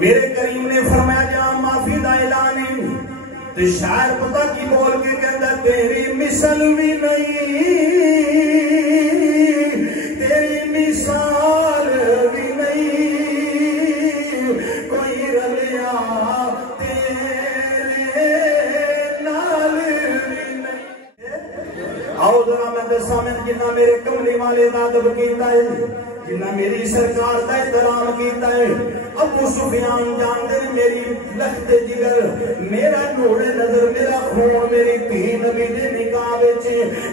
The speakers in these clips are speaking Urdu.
میرے کریم نے فرمایا جہاں معافی دا اعلان ہے تو شاعر پتہ کی بول کے کہتا تیری مثل بھی نہیں تیری مثال بھی نہیں کوئی رلیا تیرے نال بھی نہیں. آؤ ذرا میں دساں جنہ میرے کملی والے دا ادب کیتا ہے جنہ میری سرکار کا احترام کیتا ہے. ابو سفیان جاندے میری لخت جگر میرا نور نظر میرا خون میری دھی نبی دے نکاح وچ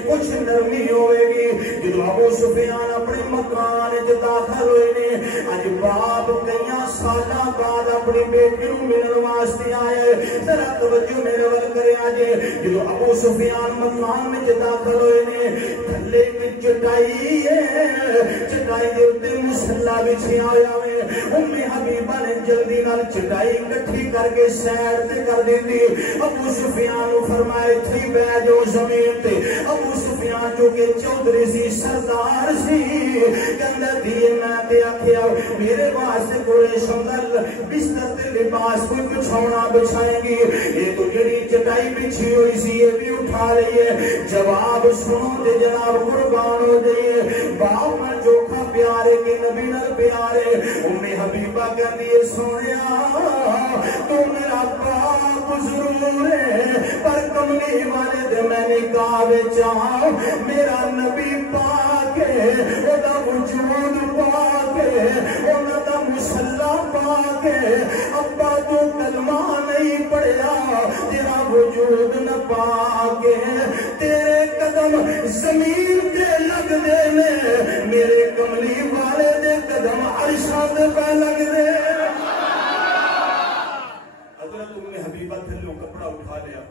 کچھ نرمی ہوئے گی. جدو ابو سفیان اپنے مکان وچ داخل ہوئے نے اج باپ کئی سالاں بعد اپنی بیٹی نوں ملن واسطے آیا ہے. ذرا توجہ میرے ول کریا جے. جدو ابو سفیان مکان وچ داخل ہوئے نے تھلے وچ چٹائی ہے چٹائی دے اوتے مصلا بچھیا ہویا ہے. ام حبیبہ نے جلدی نال چٹائی اکٹھی کر کے سائڈ تے کر دی. ابو سفیان نوں فرمایا تھی بیٹھ جاؤ زمین تے. ابو سفیان جو کہ چودھری سی سردار سی کہندا دیے میں تے آکھیا میرے واسطے کوئی سندر بستر تے لباس کوئی بچھونا بچھائیں گی. یہ تو جڑی چٹائی بچھی ہوئی سی یہ بھی اٹھا رہی ہے. جواب سنو تے جناب قربان ہو جائیے. باپ میں جوکھا پیارے کے نبی نال پیارے. ام حبیبہ کہندی ہے سونیا تو میرا باپ ضرور ہے پر کملی والے دے میں نکاح وچ میرا نبی پاک ہے او دا وجود پاک ہے او دا مصلا پاک ہے. ابا تو کلمہ نہیں پڑھیا تیرا وجود نہ پاک ہے. تیرے قدم زمین تے لگ دے نے میرے کملی والے دے قدم عرشاں تے پہ لگ دے. حضرت ام حبیبہ تھلو کپڑا اٹھا لیا.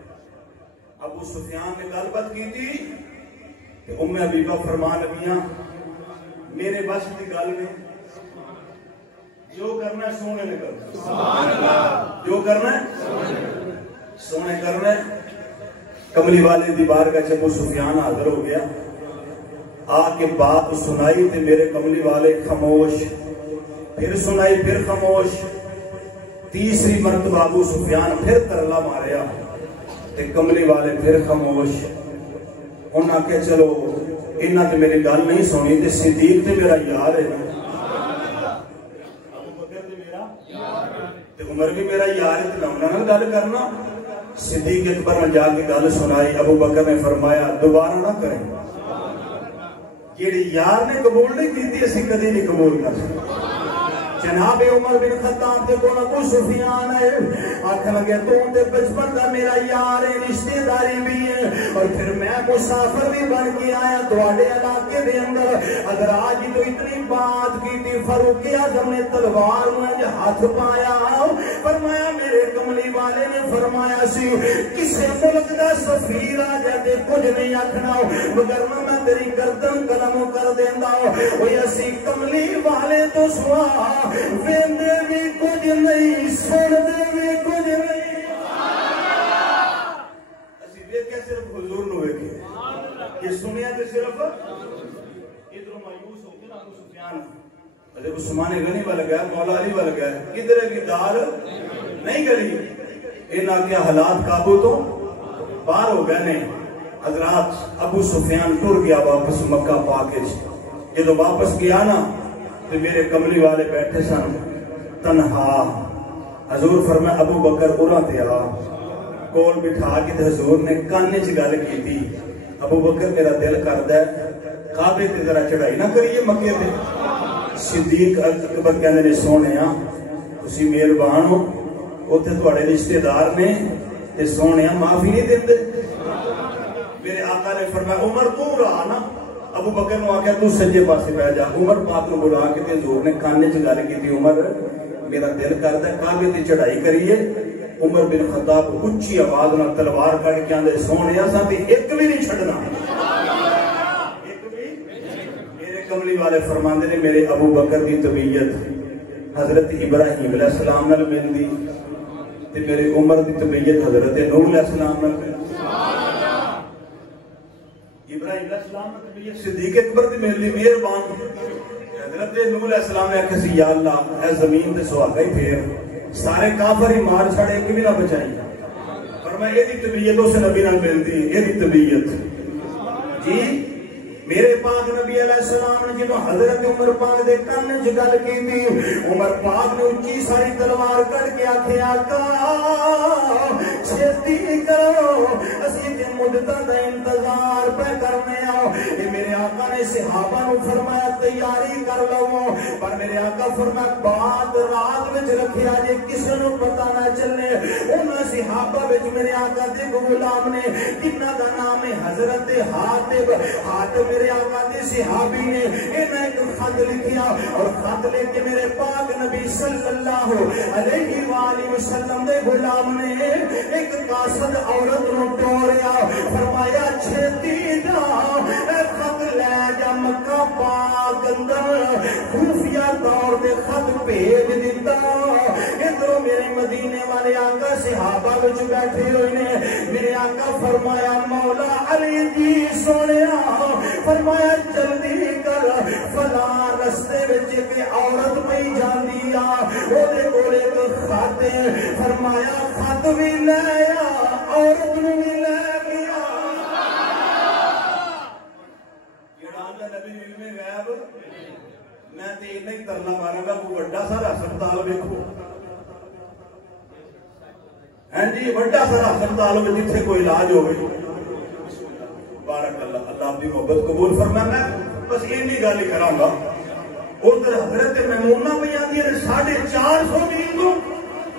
ابو سفیان نے گل بات کی تھی کہ ام حبیبہ فرمان لگیاں میرے بس کی گل نے جو کرنا ہے سونے نے کرنا. سبحان اللہ. جو کرنا ہے سونے کرنا ہے. کملی والے دی بارگاہ وچ ابو سفیان حاضر ہو گیا. آ کے بات سنائی تے میرے کملی والے خاموش. پھر سنائی پھر خاموش. تیسری مرتبہ ابو سفیان پھر ترلا ماریا تے کملی والے پھر خاموش. انہاں کہ چلو انہاں تے میری گل نہیں سنی تے صدیق تے میرا یار ہے نا. ابو بکر تے میرا یار ہے تے عمر بھی میرا یار ہے تے انہاں نال گل کرنا. صدیق اکبر نے جا کے گل سنائی. ابو بکر نے فرمایا دوبارہ نہ کریں. جیڑی یار نے قبول نہیں کیتی اسی کدی نہیں قبول کر سکتے. جناب عمر بن خطاب تے کول ابو سفیان ہے آکھن لگے تو تے بچپن دا میرا یار ہے رشتہ داری بھی ہے اور پھر میں مسافر بھی بن کے آیا تواڈے علاقے دے اندر. اگر آج تو اتنی بات کی تھی فاروق اعظم نے تلوار میں ہاتھ پایا فرمایا میرے کملی والے نے فرمایا سی کسے ملک دا سفیر آ جائے تے کچھ نہیں آکھنا مگر میں تیری گردن قلم کر دیندا. اوے اسی کملی والے تو سوا ویندے بھی کچھ نہیں سندے بھی کچھ نہیں. اسی ویکھیا صرف حضور نو ویکھے یہ سنیا تے صرف ادھر مایوس ہو کے ابو سفیان حضرت عثمان غنی والا گیا مولا علی والا گیا کدھر کی دار نہیں گلی. انہاں کے حالات قابو تو باہر ہو گئے نے. حضرات ابو سفیان ٹر گیا واپس مکہ پاک وچ. جدو واپس گیا نا تو میرے کملی والے بیٹھے سن تنہا. حضور فرمایا ابو بکر اُراں تے آ. کول بٹھا کے حضور نے کانے چ گل کی. ابو بکر میرا دل کردا ہے کعبے تے ذرا چڑھائی نہ کریے مکے تے. صدیق اکبر کہندے نے سونیا تسی مہربان ہو اوتھے تواڈے رشتہ دار نے تے سونیا معافی نہیں دیندے. میرے آقا نے فرمایا عمر تو رہا نا. ابو بکر نو آکھیا تو سجے پاسے بیٹھ جا. عمر پاک نو بلا کے تے حضور نے کانے چ گل کیتی عمر میرا دل کردا ہے کعبے تے چڑھائی کریے. عمر بن خطاب اونچی آواز نال تلوار کڈ کے آندے سونیا سا تے ایک بھی نہیں چھڈنا. ایک بھی. میرے کملی والے فرماندے نے میرے ابو بکر دی طبیعت حضرت ابراہیم علیہ السلام نال ملدی تے میرے عمر دی طبیعت حضرت نوح علیہ السلام نال ملدی. ابراہیم علیہ السلام نے طبیعت صدیق اکبر دی ملدی مہربان. حضرت نوح علیہ السلام نے کہا یا اللہ اے زمین تے سہاگا ہی پھیر سارے کافر ہی مار چھڑے ایک بھی نہ بچائی فرمایا یہ طبیعت اس نبی نال ملتی ہے یہ طبیعت جی میرے پاک نبی علیہ السلام نے جدو حضرت عمر پاک دے کن چ گل کیتی عمر پاک نے اچھی ساری تلوار کٹ کے آکھے آقا چھتی کرو اسی تے مدتاں دا انتظار پہ کرنے آؤ یہ میرے آقا نے صحابہ نو فرمایا تیاری کر لو پر میرے آقا فرمایا بات رات وچ رکھیا جے کسے نو پتہ نہ چلے انہاں صحابہ وچ میرے آقا دے غلام نے جنہاں دا نام ہے حضرت حاتب میرے آقا دے صحابی نے انہیں ایک خط لکھیا اور خط لے کے میرے پاک نبی صلی اللہ علیہ وآلہ وسلم دے غلام نے ایک قاصد عورت نو ٹوریا فرمایا چھتی جا اے خط لے جا مکہ پاک اندر خفیہ طور دے خط بھیج دیتا ادھروں میرے مدینے والے آقا صحابہ وچ بیٹھے ہوئے نے میرے آقا فرمایا مولا علی جی سونیا فرمایا جلدی کر فلاں رستے وچ کہ عورت پئی جاندی آ اودے کولے ایک خط فرمایا خط بھی لے آ عورت نو بھی لے گیا جڑا نبی علم غیب میں تے نہیں ترلا مارا گا کوئی بڑا سارا ہسپتال ویکھو ہاں جی بڑا سارا ہسپتال وچ جتھے کوئی علاج ہوے بارک اللہ اللہ اپنی محبت قبول فرمائے میں بس اینی گل ہی کراں گا ادھر حضرت میمونہ پہ آتی ہے 450 میل کو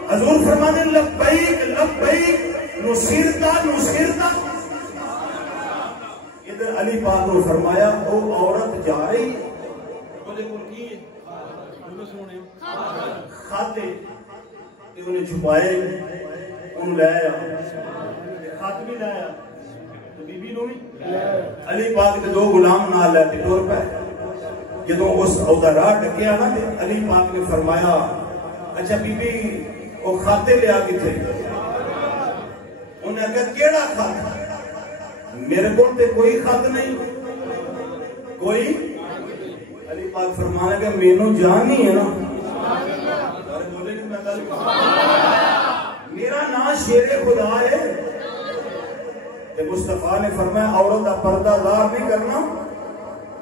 حضور فرماتے ہیں لبیک لبیک نصیرتا نصیرتا ادھر علی پاک نے فرمایا وہ عورت جا رہی خاتے انہیں چھپائے انہوں لے آیا خات بھی لے آیا بی بی نو بھی علی پاک کے دو غلام نہ لیتے ٹور پہ جدوں اس اودا راہ ٹکیا نا علی پاک نے فرمایا اچھا بی بی وہ خاتے لیا کتنے انہیں کہا کیڑا خط میرے کو تے کوئی خط نہیں کوئی علی پاک فرمانے کہ مینوں جان نہیں ہے نا میرا نام شیر خدا ہے مصطفیٰ نے فرمایا عورت کا پردہ دار نہیں کرنا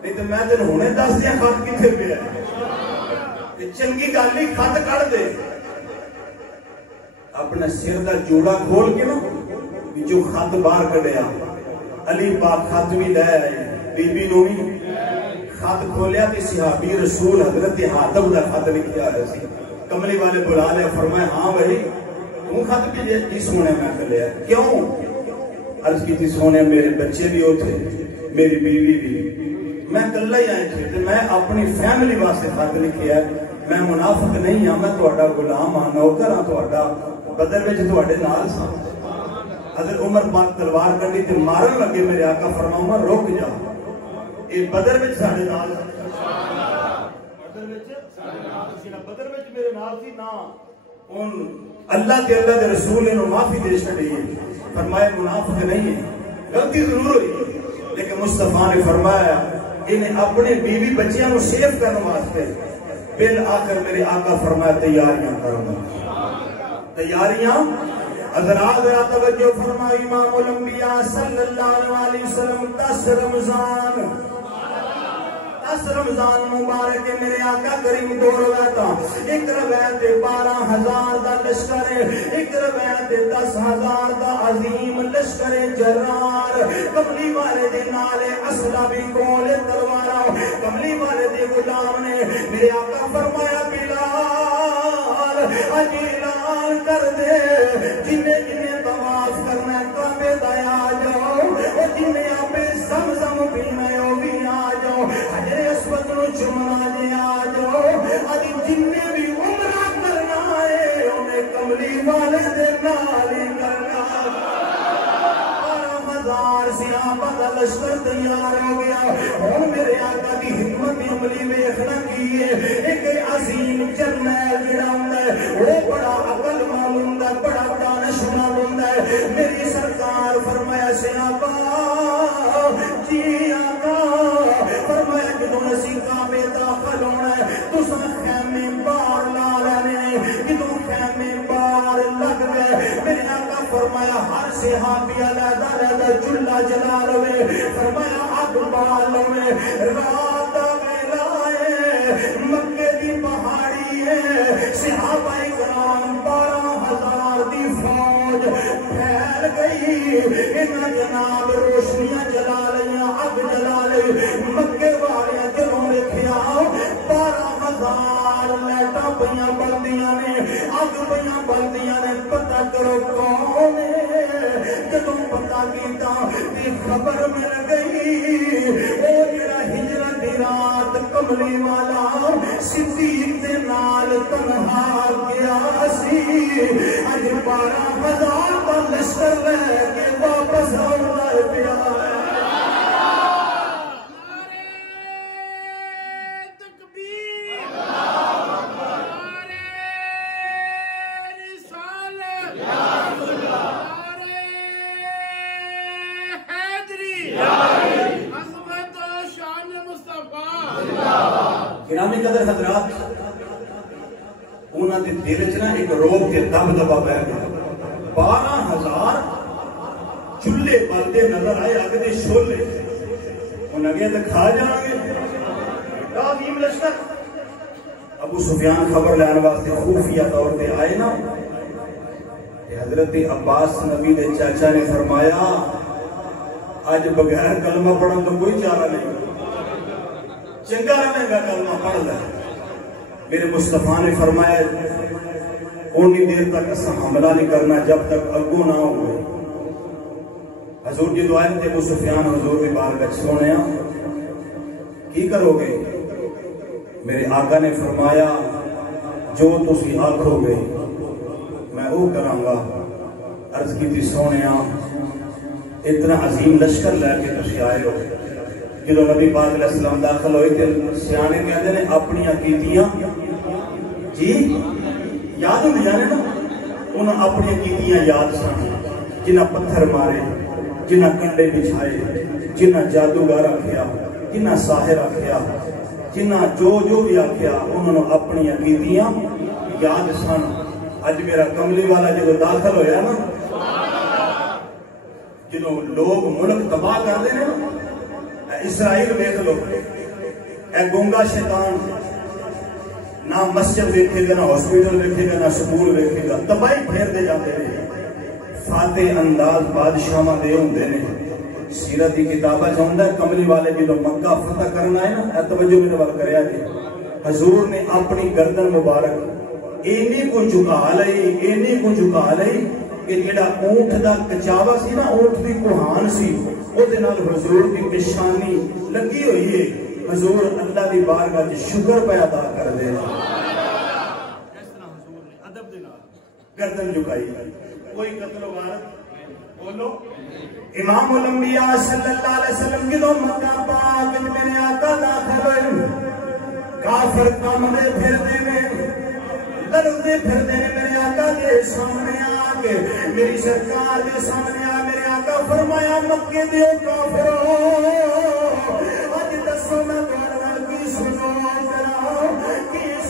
نہیں تو میں تین ہونے دس دیا خط کتنے پہ چنگی گل ہی خط کر دے اپنے سر کا جوڑا کھول کے نا جو خط باہر کڈیا علی پاک خط بھی لے آئے بی بی نو بھی خط کھولیا تے صحابی رسول حضرت حاتب دا خط لکھیا ہے سی کملی والے بلا لیا فرمایا ہاں بھائی تم خط بھی جی سونے میں کر لیا کیوں عرض کی تھی سونے میرے بچے بھی ہوتے میری بیوی بھی میں کلہ ہی آئے تھے میں اپنی فیملی واسطے خط لکھیا ہے میں منافق نہیں ہاں میں تہاڈا غلام ہاں نوکر ہاں تہاڈا بدر وچ تہاڈے نال سا حضرت عمر پاک تلوار کڈی تے مارن لگے میرے آقا فرمایا عمر رک جا اے بدر وچ ساڈے نال بدر وچ میرے نال سی نا ان اللہ کے رسول نے معافی دے چھڑی ہے فرمایا منافق نہیں ہے غلطی ضرور ہوئی لیکن مصطفیٰ نے فرمایا انہیں اپنے بیوی بچیاں کو سیف کرنے واسطے بالآخر میرے آقا فرمایا تیاریاں کرنا تیاریاں حضرات ذرا توجہ فرمائی امام الانبیاء صلی اللہ علیہ وسلم 10 رمضان مبارک میرے آقا کریم دو روایت ایک روایت 12,000 دا لشکر ایک روایت 10,000 دا عظیم لشکر جرار کملی والے دے نالے اسلحہ بھی کول تلوارا کملی والے دے غلام نے میرے آقا فرمایا بلال اج اعلان کر دے جنہیں جنہیں طواف کرنا کعبے دا آ جاؤ اور جنہیں آپ زمزم پینا ہے وہ بھی آ جاؤ حجر اسود نو چومنا جے آ جاؤ اج جنہیں بھی عمرہ کرنا ہے انہیں کملی والے دے نال ہی کرنا 12,000 صحابہ دا لشکر تیار ہو گیا اور میرے آقا کی حکمت عملی ویکھنا کی ہے ایک عظیم جرنیل جڑا ہوندا ہے وہ بڑا عقل مند ہوندا ہے بڑا دانشمند ہوندا ہے میری سرکار فرمایا صحابہ جی آقا فرمایا جدوں اسی کعبے داخل ہونا ہے تساں خیمے باہر لا لینے جدوں خیمے نار لگ گئے. میرے آقا فرمایا ہر صحابی علیحدہ علیحدہ چولہا جلا لوے, فرمایا آگ بال لوے. رات ویلا ہے, مکے دی پہاڑی ہے, صحابہ کرام 12,000 دی فوج پھیل گئی. انہاں جناب روشنیاں جلا لیا, اگ جلا لی. مکے والے جدوں دیکھیا 12,000 لائٹاں پئیاں بلدیاں نے, اگ پئیاں بلدیاں نے, پتہ کرو کون ہے. جدوں پتہ کیتا تے خبر مل گئی, او جڑا ہجرت دی رات کملی والا صدیق دے نال تنہا گیا سی, اج 12,000 دا لشکر لے کے واپس آؤندا پیا ہے. گرامی قدر حضرات, انہاں دے دل وچ نا ایک روب تے دبدبا پہ گیا. 12,000 چولہے بلدے نظر آئے, اگ دے شولے. انہاں نے تے کھا جاؤں گے عظیم لشکر. ابو سفیان خبر لینے واسطے خفیہ طور پہ آئے نا, حضرت عباس نبی دے چاچا نے فرمایا آج بغیر کلمہ پڑھن تو کوئی چارہ نہیں, چنگا رہنے گا کلمہ پڑھ لے. میرے مصطفیٰ نے فرمایا اونی دیر تک اسا حملہ نہیں کرنا جب تک اگو نہ ہوئے. حضور جی دعائیں تھے ابو سفیان حضور کی بارگاہ سونیا کی کرو گے؟ میرے آقا نے فرمایا جو تسی آکھو گے میں وہ کراں گا. عرض کی تھی سونیا اتنا عظیم لشکر لے کے تسی آئے ہو. جدو نبی پاک علیہ السلام داخل ہوئے تھے سیانے کہتے ہیں اپنی عقیدیاں جی یاد ہو جانے نا, انہوں اپنی عقیدیاں یاد سن, جنہ پتھر مارے, جنہ کنڈے بچھائے, جنہ جادوگر آکھیا, جنہ ساحر آکھیا, جنہ جو بھی آکھیا, انہوں اپنی عقیدیاں یاد سن. اج میرا کملی والا جدو داخل ہویا نا, جدو لوگ ملک تباہ کر دے نا, اسرائیل دیکھ لو, اے گونگا شیطان نہ مسجد دیکھے گا, نہ ہاسپٹل دیکھے گا, نہ سکول دیکھے گا, تباہی پھیر دے جاتے ہیں. فاتح انداز بادشاہ دے ہوندے نے. سیرت کی کتابہ چاہتا ہے کملی والے جدو مکہ فتح کرنا ہے نا, توجہ میرے بات کریا جی, حضور نے اپنی گردن مبارک اینی کو جھکا لئی کہ جڑا اونٹ دا کچاوا سی نا, اونٹ دی کوہان سی, او دے نال حضور دی پیشانی لگی ہوئی ہے. حضور اللہ دی بارگاہ وچ شکر پہ ادا کر دے اس طرح حضور نے ادب دے نال گردن جھکائی. کوئی قتل و غارت بولو. امام الانبیاء صلی اللہ علیہ وسلم جدوں مکہ پاک وچ میرے آقا داخل ہوئے, کافر کامدے پھردے نے, لڑدے پھردے نے میرے آقا کے سامنے آ کے, میری سرکار کے سامنے آ. میرے آقا فرمایا مکے دیو کافرو اج دسو میں تہاڈے کی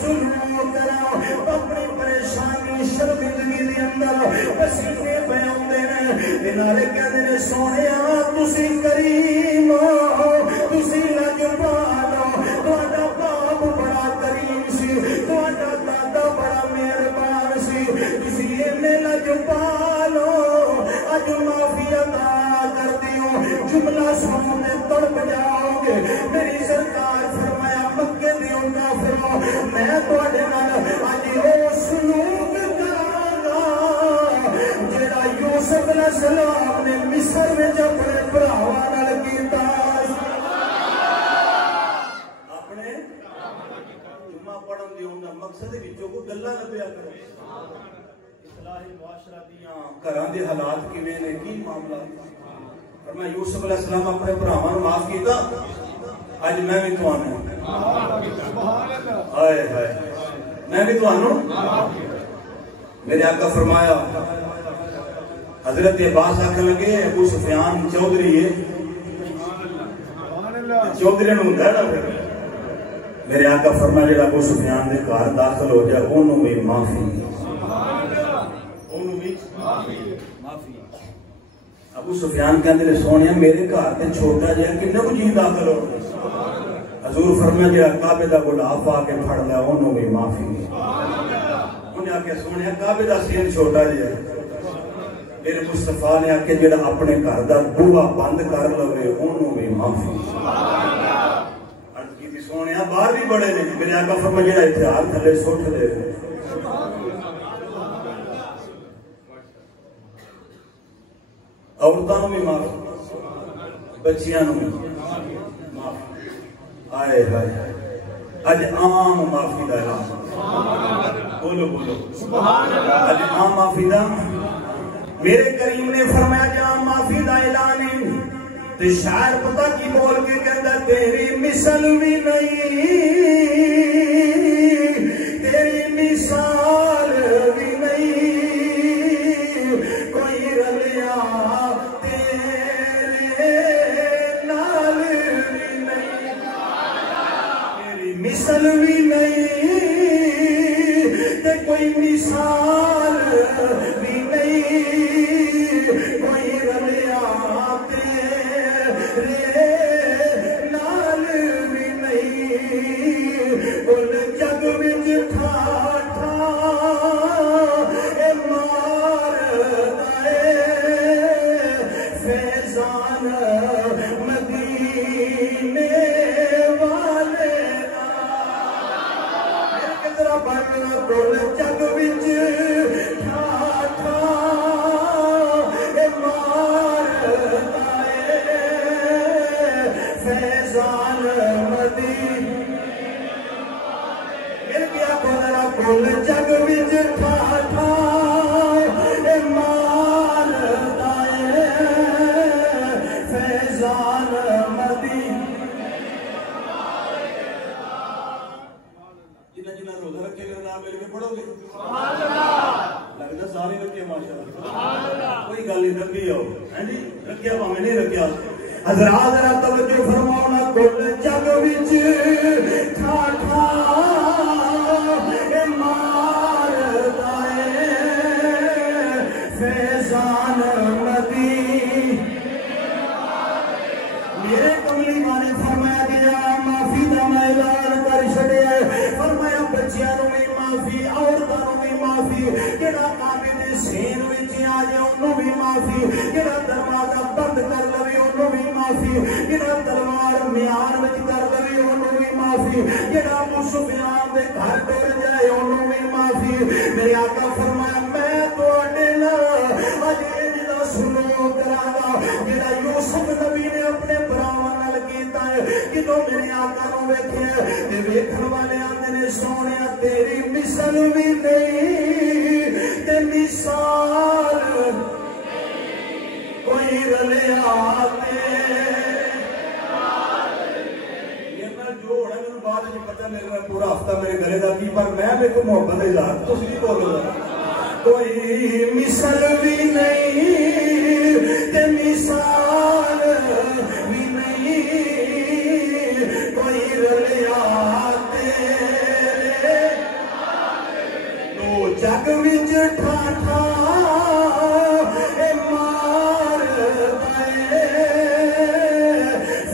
سلوک کراں, اپنی پریشانی شرمندگی دے اندر پسینے پیاندے نے, تے نالے کہندے نے سونیا تسی کریم ہو, تسی لاجواب ہو, تہاڈا باپ بڑا کریم سی, تہاڈا دادا بڑا مہربان سی, تسی اینے لاجواب ہو, اج معافی عطا کر دیو. جملہ سامنے تڑپ جاؤ گے. میری سرکار فرمایا مکے دیو کافرو میں تہاڈے نال اج او سلوک کراں گا جڑا یوسف علیہ السلام نے مصر وچ اپنے بھراواں نال کیتا. اپنے جمعہ پڑھن دی ہوندا مقصد وچوں کوئی گلاں لبیا کرو. اصلاح معاشرہ دیاں گھراں دے حالات کیویں نے, کی معاملہ. فرمایا یوسف علیہ السلام اپنے بھراواں نوں معاف کیتا, اج میں بھی تانوں ہائے ہائے میں بھی تانوں. میرے آقا فرمایا حضرت عباس آکھن لگے ابو سفیان چودھری ہے, چودھری نوں ہوندا نا. میرے آقا فرمایا جڑا ابو سفیان دے گھر داخل ہو جائے اونوں بھی معافی. معافی. ابو سفیان کہندے نے سونے میرے گھر تے چھوٹا جہا کنے کو جی داخل ہو. حضور فرمایا جہاں کعبے دا غلاف آ کے پھڑ لیا انہوں بھی معافی. انہیں آ کے سونے کعبے دا سین چھوٹا جہا میرے مصطفیٰ نے آ کے جڑا اپنے گھر دا بوہا بند کر لوے انہوں بھی معافی. عرض کی سونے باہر بھی بڑے نے میرے آقا فرمایا جڑا اتحاد تھلے سٹ دے. عورتوں بھی معافی, بچیاں بھی معافی. آئے ہائے اج عام معافی دا اعلان. بولو بولو اج عام معافی دا. میرے کریم نے فرمایا جہاں معافی دا اعلان ہے تے شاعر پتہ کی بول کے کہندا تیری مثل بھی نہیں, تیری مثال بھی نہیں, کوئی رلیا تیرے نال بھی نہیں, تیری مثل بھی نہیں تے کوئی مثال بھی نہیں, کوئی رلیا تیرے نال بھی نہیں. بول جگ وچ ٹھاٹھا اے ماردا اے فیضان مدینے والے دا. کدرا بن بول جگ وچ جگ وچ ٹھاٹھا اے ماردا اے فیضان مدینے. جنہ جنہ روزہ رکھے میرے نام مل کے پڑھو گے لگتا سارے رکھے ماشاءاللہ. کوئی گل نہیں رکھی آؤ ہاں جی رکھیا بھاویں نہیں رکھیا. حضرات ذرا توجہ فرماؤ نا. کل جگ وچ ٹھاٹھا ماردا اے فیضان مدینے. میرے کملی والے فرمایا گیا معافی دا میں اعلان کر چھڈیا. فرمایا بچیاں نوں بھی معافی, عورتاں نوں بھی معافی, جڑا کعبے دے سین وچ آ جائے انہوں بھی معافی, جڑا دروازہ بند کر لوے انہوں بھی معافی, جڑا تلوار میان وچ کر لوے انہوں بھی معافی, جڑا ابو سفیان دے گھر ٹر جائے انہوں بھی معافی. میرے آقا فرمایا میں تواڈے نال اج انج دا سلوک کراں گا جڑا یوسف نبی نے اپنے بھراواں نال کیتا ہے. جدوں میرے آقا نوں ویکھیا تے ویکھن والے آندے نے سونیا تیری مثل بھی نہیں تے مثال کوئی رلیا تے پتا میرے پورا ہفتہ میرے گلے دا کی پر میں میرے کو محبت اظہار تو نہیں بولو گا. کوئی مثل بھی نہیں تے مثال بھی نہیں, کوئی رلیا تیرے تو جگ وچ ٹھاٹھا اے ماردا اے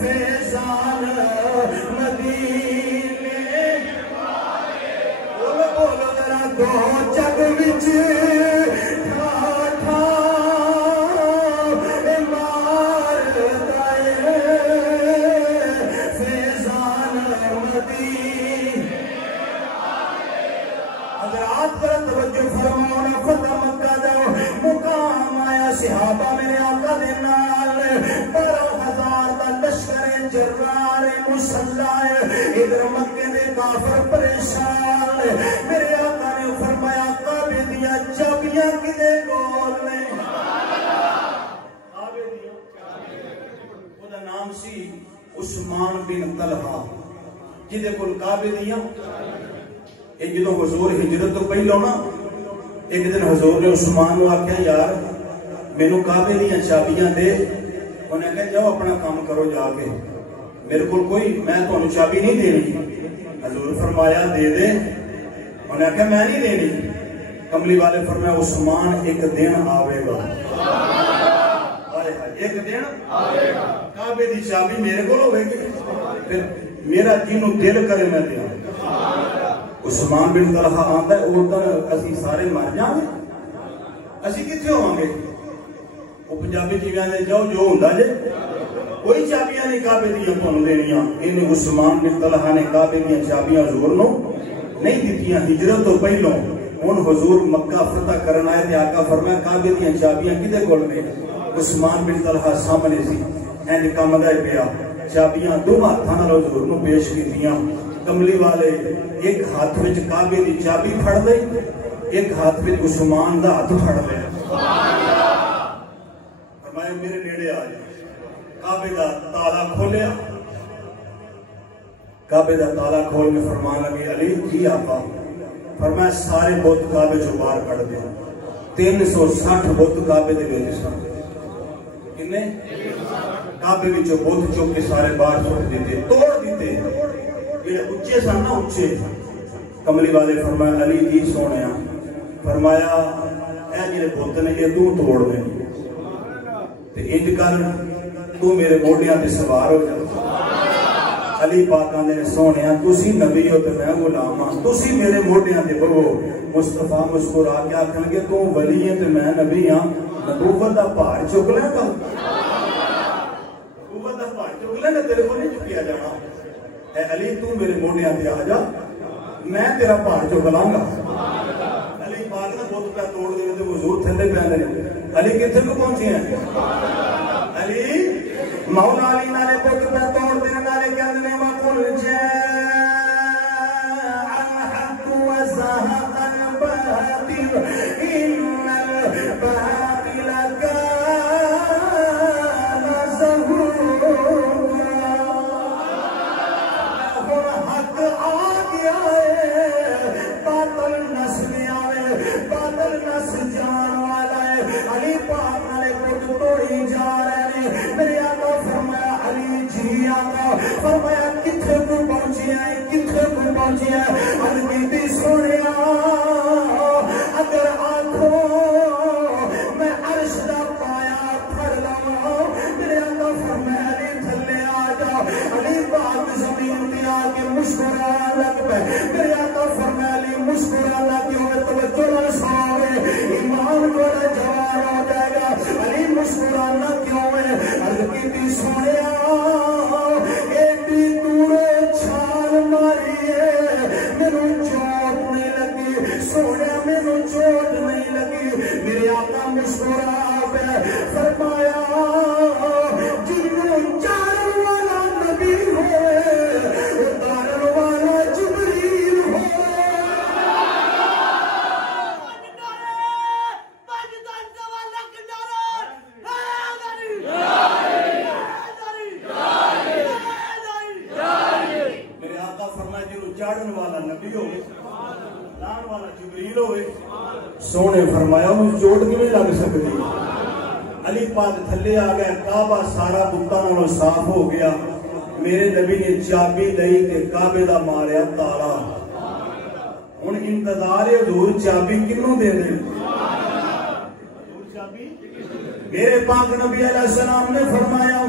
فیضان مدینے. بولو ذرا دو جگ وچ ٹھاٹھا اے ماردا اے فیضان مدینے. حضرات ذرا توجہ فرماؤ نا. فتح مکہ دا مقام آیا صحابہ میرے آقا دے نال 12,000 دا لشکر جرار مسلح ادھر مکے دے کافر پریشان. میرے آقا نے فرمایا کعبے دیاں چابیاں کدے کول نے. کعبے دیاں او دا نام سی عثمان بن طلحہ جدے کول کعبے دیاں. ایک جدوں حضور ہجرت تو پہلو نا ایک دن حضور نے عثمان کو آخیا یار مینوں کعبے دیاں چابیاں دے. انہیں کہا جاؤ اپنا کام کرو جا کے, میرے کو کوئی میں تمہیں چابی نہیں دینی. حضور فرمایا دے دے. انہیں کہا میں نہیں دینی. کملی والے فرمایا عثمان ایک دن آوے گا، ایک دن آوے گا کعبے دی چابی میرے کو ہوے گی، پھر میرا جنوں دل کرے میں دیا۔ عثمان بن طلحہ آندا ہے اوردن اسی سارے مر جاؤں گے، اسی کتنے ہوں گے؟ وہ پنجابی جیویں دے جاؤ جو ہوندا جے، کوئی چابیاں نہیں کعبے دیا تانوں دینیاں۔ انہیں عثمان بن طلحہ نے کعبے دیا چابیاں حضور نو نہیں دیتیاں ہجرت تو پہلوں۔ ہن حضور مکہ فتح کرن آئے تے آقا فرمایا کعبے دیا چابیاں کدے کول نے؟ عثمان بن طلحہ سامنے سی، اینج کم دا پیا، چابیاں دو ہاتھاں نال حضور نو پیش کیتیاں۔ کملی والے ایک ہاتھ وچ کعبے دی چابی پھڑ لئی، ایک ہاتھ وچ عثمان دا ہاتھ پھڑ لیا۔ فرمایا میرے نیڑے آ جا، کعبے دا تالا کھولیا، کعبے دا تالا کھول کے فرمان لگے علی جی آقا، فرمایا سارے بت کعبے چوں باہر کڈ دے۔ 360 بت کعبے دے وچ سن، کنے کعبے وچوں بت چوک کے سارے باہر سٹ دیتے، توڑ دیتے، جڑے اچے سن نا اچے۔ کملی والے فرمایا علی جی سونیا، فرمایا اے جڑے بت نے یہ تو توڑ دے تے انج کر تو میرے موڈیاں تے سوار ہو جا۔ علی پاک آندے نے سونیا تسی نبی ہو تے میں غلام ہاں، تسی میرے موڈیاں تے بہو۔ مصطفیٰ مسکرا کے آکھن لگے تو ولی ہے تے میں نبی ہاں، نبوت دا بھار چک لے گا، نبوت دا بھار چک لے گا، تیرے کو نہیں چکیا جانا۔ اے علی تو میرے موڈیاں تے آ جا، میں تیرا بھار چک لاں گا۔ علی پاک نے بت پہ توڑ دے تے حضور تھلے پہ آندے نے، علی کتنے کو پہنچے ہیں؟ علی مولا علی نالے بت پہ توڑ دے نالے کہندے نے وقل جاء الحق وزهق الباطل ان الباطل كان زهوقا۔ حق آ گیا ہے، باطل نس گیا ہے، باطل نس جان والا ہے۔ علی پاک نالے بت توڑی جا رہے ہیں۔ میرے آقا فرمایا علی جی آقا، فرمایا کتھے کو پہنچے ہیں، کتھے کو پہنچے ہیں؟ عرض کیتی سونیا اگر آنکھوں میں عرش دا پایا پھڑ لواں۔ میرے آقا فرمایا علی تھلے آ جا۔ علی پاک زمین پہ آ کے مسکرا لگ پہ۔ میرے آقا فرمایا علی مسکرا لگ کے ہوئے توجہ نہ ساوے، ایمان کو نہ جواب ہو جائے گا۔ علی مسکرانا کیوں ہے؟ عرض کیتی سونیا ایڈی دورے چھال ماری ہے، میرے چوٹ نہیں لگی، سونیا میرے چوٹ نہیں لگی۔ میرے آقا مسکرا پہ فرمایا جنوں چارن والا نبی ہوئے اتارن والا جبریل ہوئے۔ میرے آقا فرمایا جنوں چڑھن والا نبی ہوئے لان والا جبریل ہوئے۔ سونے فرمایا اس چوٹ کیویں لگ سکتی؟ علی پاک تھلے آ گئے، کعبہ سارا بتاں نالوں صاف ہو گیا۔ میرے نبی نے چابی دئی تے کعبے دا ماریا تالا۔ ہن انتظار ہے حضور چابی کنوں دے دے؟ حضور چابی میرے پاک نبی علیہ السلام نے فرمایا